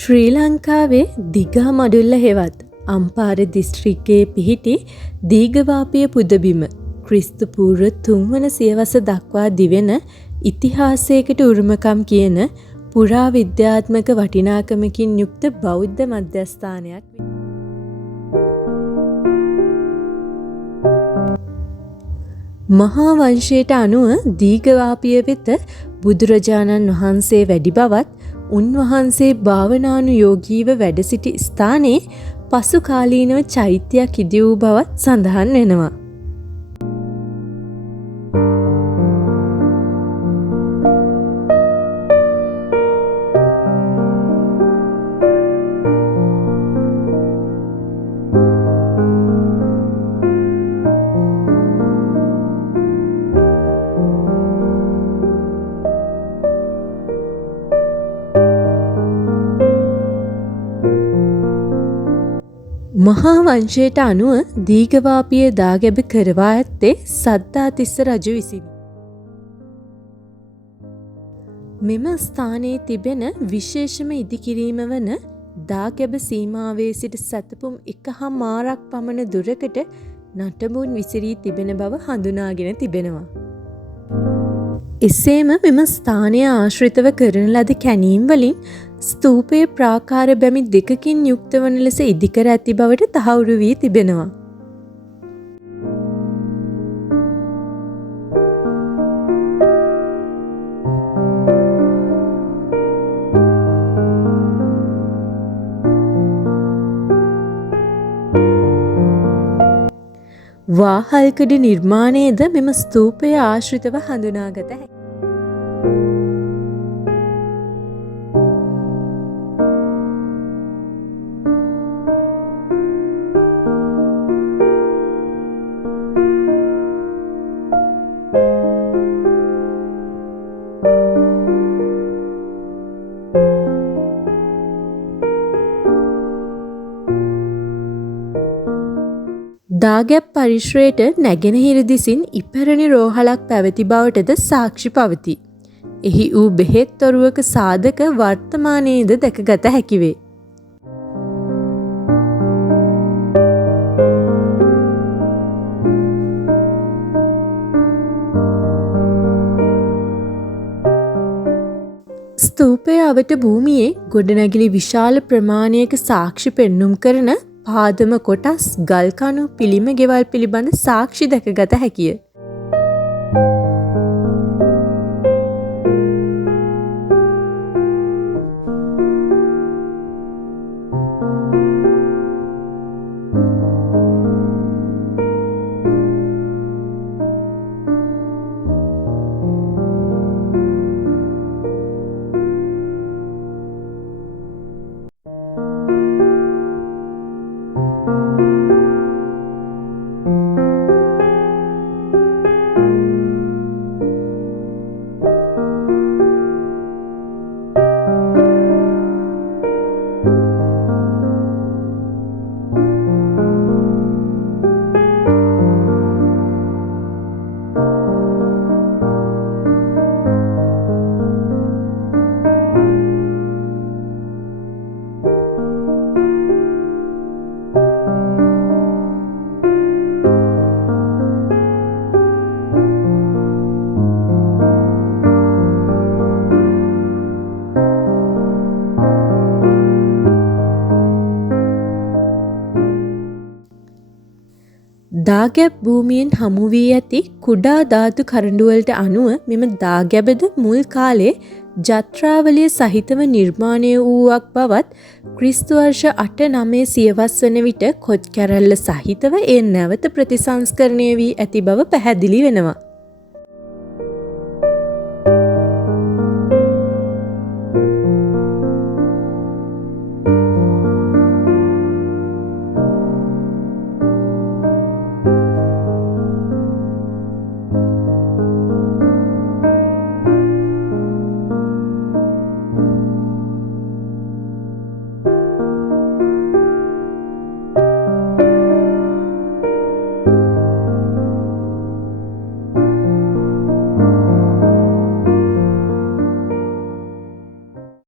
ශ්‍රී ලංකාවේ දිගමඩුල්ල හෙවත් අම්පාර දිස්ත්‍රික්කයේ පිහිටි දීඝවාපිය පුදබිම ක්‍රිස්තු පූර්ව 3 වන සියවස දක්වා දිවෙන ඉතිහාසයකට උරුමකම් කියන පුරා විද්‍යාත්මක වටිනාකමකින් යුක්ත බෞද්ධ මධ්‍යස්ථානයක්. මහා වංශයට අනුව දීඝවාපිය වෙත බුදුරජාණන් වහන්සේ වැඩි බවත් උන්වහන්සේ භාවනානුයෝගීව වැඩ සිටි ස්ථානයේ පසු කාලීනව චෛත්‍යයක් ඉදි වූ බවත් සඳහන් වෙනවා. මහා වංශයට අනුව දීඝවාපිය දාගැබ කරවා ඇත්තේ සද්ධාතිස්ස රජු විසිනි. මෙම ස්ථානයේ තිබෙන විශේෂම ඉදිකිරීම වන දාගැබ සීමාවේ සිට සැතපුම් 1.5 පමණ දුරකට නටඹුන් විසිරී තිබෙන බව හඳුනාගෙන තිබෙනවා. එසේම මෙම ස්ථානය ආශ්‍රිතව කරන ලද කැණීම් වලින් ස්තූපයේ ප්‍රාකාර බැමි දෙකකින් යුක්ත වන ලෙස ඉදිකර ඇති බවට තහවුරු වී තිබෙනවා. වාහල්කඩ නිර්මාණයද මෙම ස්තූපය ආශ්‍රිතව හඳුනාගත හැකියි. දාගැබ් පරිශ්‍රයට නැගෙනහිර දිසින් ඉපැරණි රෝහලක් පැවති බවටද සාක්ෂි පවතී. එහි වූ බෙහෙත් තොරුවක සාධක වර්තමානයේද දැකගත හැකිවේ. ස්තූපය අවට භූමියේ ගොඩනැගිලි විශාල ප්‍රමාණයක සාක්ෂි පෙන්නුම් කරන පාදම කොටස් ගල්කණු පිළිම ගෙවල් පිළිබඳ සාක්ෂි දැකගත හැකිය. දාගැබ් භූමියෙන් හමු වී ඇති කුඩා ධාතු කරඬුවලට අනුව මෙම දාගැබද මුල් කාලයේ ජත්‍රාවලිය සහිතව නිර්මාණය වූවක් බවත් ක්‍රිස්තු වර්ෂ 8-9 සියවස් වන විට කොත් කැරැල්ල සහිතව එය නැවත ප්‍රතිසංස්කරණය වී ඇති බව පැහැදිලි වෙනවා.